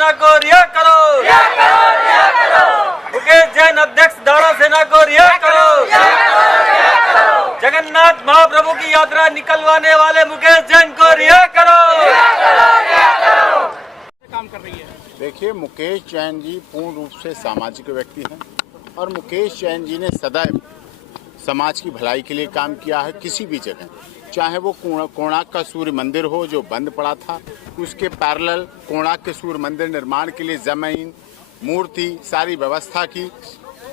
सेना को रिहा करो, मुकेश जैन अध्यक्ष दारा सेना को रिहा करो, जगन्नाथ महाप्रभु की यात्रा निकलवाने वाले मुकेश जैन को रिहा करो। काम कर रही है। देखिए, मुकेश जैन जी पूर्ण रूप से सामाजिक व्यक्ति हैं और मुकेश जैन जी ने सदैव समाज की भलाई के लिए काम किया है। किसी भी जगह, चाहे वो कोणार्क का सूर्य मंदिर हो जो बंद पड़ा था, उसके पैरेलल कोणार्क के सूर्य मंदिर निर्माण के लिए जमीन, मूर्ति, सारी व्यवस्था की।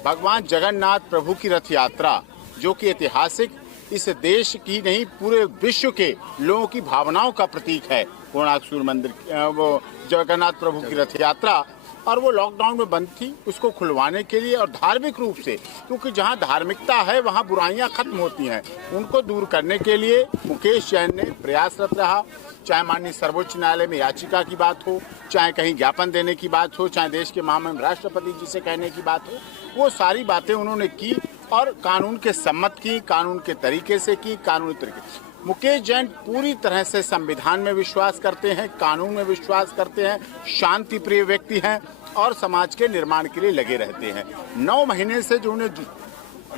भगवान जगन्नाथ प्रभु की रथ यात्रा जो कि ऐतिहासिक, इस देश की नहीं पूरे विश्व के लोगों की भावनाओं का प्रतीक है। कोणार्क सूर्य मंदिर, वो जगन्नाथ प्रभु की रथ यात्रा, और वो लॉकडाउन में बंद थी, उसको खुलवाने के लिए और धार्मिक रूप से, क्योंकि जहाँ धार्मिकता है वहाँ बुराइयाँ खत्म होती हैं, उनको दूर करने के लिए मुकेश जैन ने प्रयासरत रहा। चाहे माननीय सर्वोच्च न्यायालय में याचिका की बात हो, चाहे कहीं ज्ञापन देने की बात हो, चाहे देश के महामहिम राष्ट्रपति जी से कहने की बात हो, वो सारी बातें उन्होंने की और कानून के सम्मत की, कानून के तरीके से की, कानूनी तरीके। मुकेश जैन पूरी तरह से संविधान में विश्वास करते हैं, कानून में विश्वास करते हैं, शांति प्रिय व्यक्ति हैं और समाज के निर्माण के लिए लगे रहते हैं। 9 महीने से जो उन्हें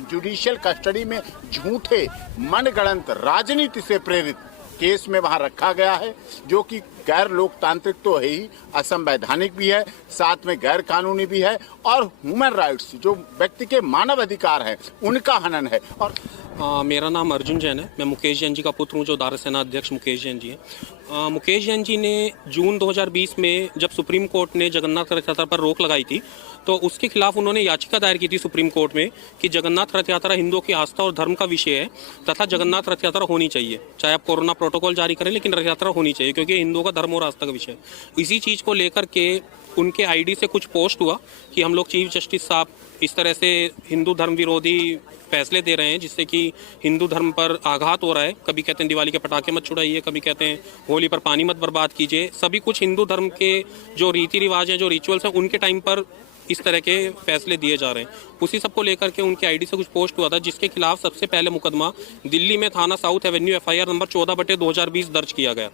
जुडिशियल कस्टडी में झूठे मनगढ़ंत राजनीति से प्रेरित केस में वहां रखा गया है, जो कि गैर लोकतांत्रिक तो है ही, असंवैधानिक भी है, साथ में गैर कानूनी भी है और ह्यूमन राइट्स जो व्यक्ति के मानव अधिकार है उनका हनन है। और मेरा नाम अर्जुन जैन है। मैं मुकेश जैन जी का पुत्र हूँ, जो दारा सेना अध्यक्ष मुकेश जैन जी हैं। मुकेश जैन जी ने जून 2020 में जब सुप्रीम कोर्ट ने जगन्नाथ रथ यात्रा पर रोक लगाई थी, तो उसके खिलाफ उन्होंने याचिका दायर की थी सुप्रीम कोर्ट में कि जगन्नाथ रथ यात्रा हिंदुओं की आस्था और धर्म का विषय है तथा जगन्नाथ रथ यात्रा होनी चाहिए। चाहे आप कोरोना प्रोटोकॉल जारी करें, लेकिन रथ यात्रा होनी चाहिए, क्योंकि हिंदुओं का धर्म और आस्था का विषय है। इसी चीज़ को लेकर के उनके आईडी से कुछ पोस्ट हुआ कि हम लोग चीफ जस्टिस साहब इस तरह से हिंदू धर्म विरोधी फैसले दे रहे हैं, जिससे कि हिंदू धर्म पर आघात हो रहा है। कभी कहते हैं दिवाली के पटाखे मत छुड़ाइए, कभी कहते हैं होली पर पानी मत बर्बाद कीजिए। सभी कुछ हिंदू धर्म के जो रीति रिवाज हैं, जो रिचुअल्स हैं, उनके टाइम पर इस तरह के फैसले दिए जा रहे हैं। उसी सबको लेकर के उनके आईडी से कुछ पोस्ट हुआ था, जिसके खिलाफ सबसे पहले मुकदमा दिल्ली में थाना साउथ एवेन्यू FIR नंबर 14/2020 दर्ज किया गया,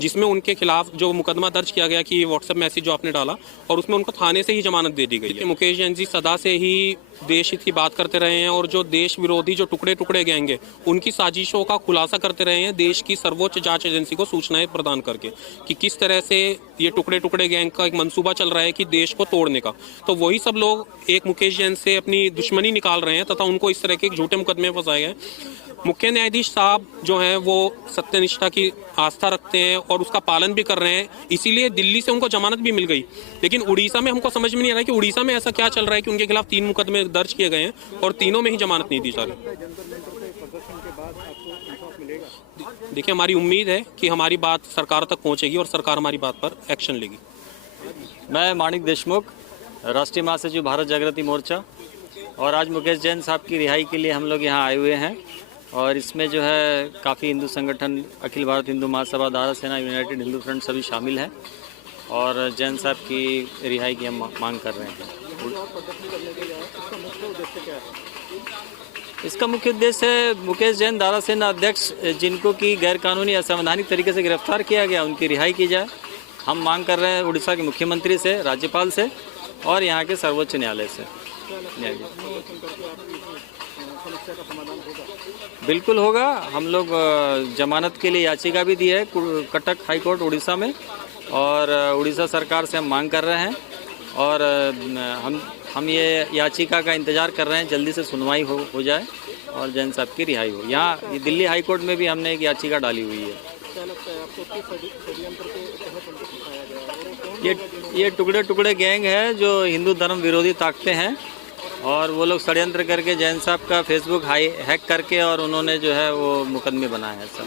जिसमें उनके खिलाफ जो मुकदमा दर्ज किया गया कि व्हाट्सएप मैसेज जो आपने डाला, और उसमें उनको थाने से ही जमानत दे दी गई है। मुकेश जैन जी सदा से ही देश हित की बात करते रहे हैं और जो देश विरोधी जो टुकड़े टुकड़े गैंग हैं, उनकी साजिशों का खुलासा करते रहे हैं देश की सर्वोच्च जांच एजेंसी को सूचनाएं प्रदान करके कि किस तरह से ये टुकड़े टुकड़े गैंग का एक मंसूबा चल रहा है कि देश को तोड़ने का। तो वही सब लोग एक मुकेश जैन से अपनी दुश्मनी निकाल रहे हैं तथा उनको इस तरह के झूठे मुकदमे फंसाए गए। मुख्य न्यायाधीश साहब जो हैं वो सत्यनिष्ठा की आस्था रखते हैं और उसका पालन भी कर रहे हैं, इसीलिए दिल्ली से उनको जमानत भी मिल गई। लेकिन उड़ीसा में हमको समझ में नहीं आ रहा है कि उड़ीसा में ऐसा क्या चल रहा है कि उनके खिलाफ 3 मुकदमे दर्ज किए गए हैं और तीनों में ही जमानत नहीं दी जा रही। देखिए, हमारी उम्मीद है कि हमारी बात सरकार तक पहुंचेगी और सरकार हमारी बात पर एक्शन लेगी। मैं माणिक देशमुख, राष्ट्रीय महासचिव भारत जागृति मोर्चा, और आज मुकेश जैन साहब की रिहाई के लिए हम लोग यहाँ आए हुए हैं। और इसमें जो है काफ़ी हिंदू संगठन, अखिल भारत हिंदू महासभा, दारा सेना, यूनाइटेड हिंदू फ्रंट सभी शामिल हैं और जैन साहब की रिहाई की हम मांग कर रहे हैं। इसका मुख्य उद्देश्य है मुकेश जैन दारा सेना अध्यक्ष, जिनको कि गैरकानूनी असंवैधानिक तरीके से गिरफ्तार किया गया, उनकी रिहाई की जाए। हम मांग कर रहे हैं उड़ीसा के मुख्यमंत्री से, राज्यपाल से और यहाँ के सर्वोच्च न्यायालय से। बिल्कुल होगा। हम लोग जमानत के लिए याचिका भी दी है कटक हाई कोर्ट उड़ीसा में, और उड़ीसा सरकार से हम मांग कर रहे हैं और हम ये याचिका का इंतज़ार कर रहे हैं, जल्दी से सुनवाई हो जाए और जैन साहब की रिहाई हो। यहाँ दिल्ली हाई कोर्ट में भी हमने एक याचिका डाली हुई है। ये टुकड़े टुकड़े गैंग है जो हिंदू धर्म विरोधी ताकतें हैं और वो लोग षड्यंत्र करके जैन साहब का फेसबुक हैक करके और उन्होंने जो है वो मुकदमे बनाए हैं सब।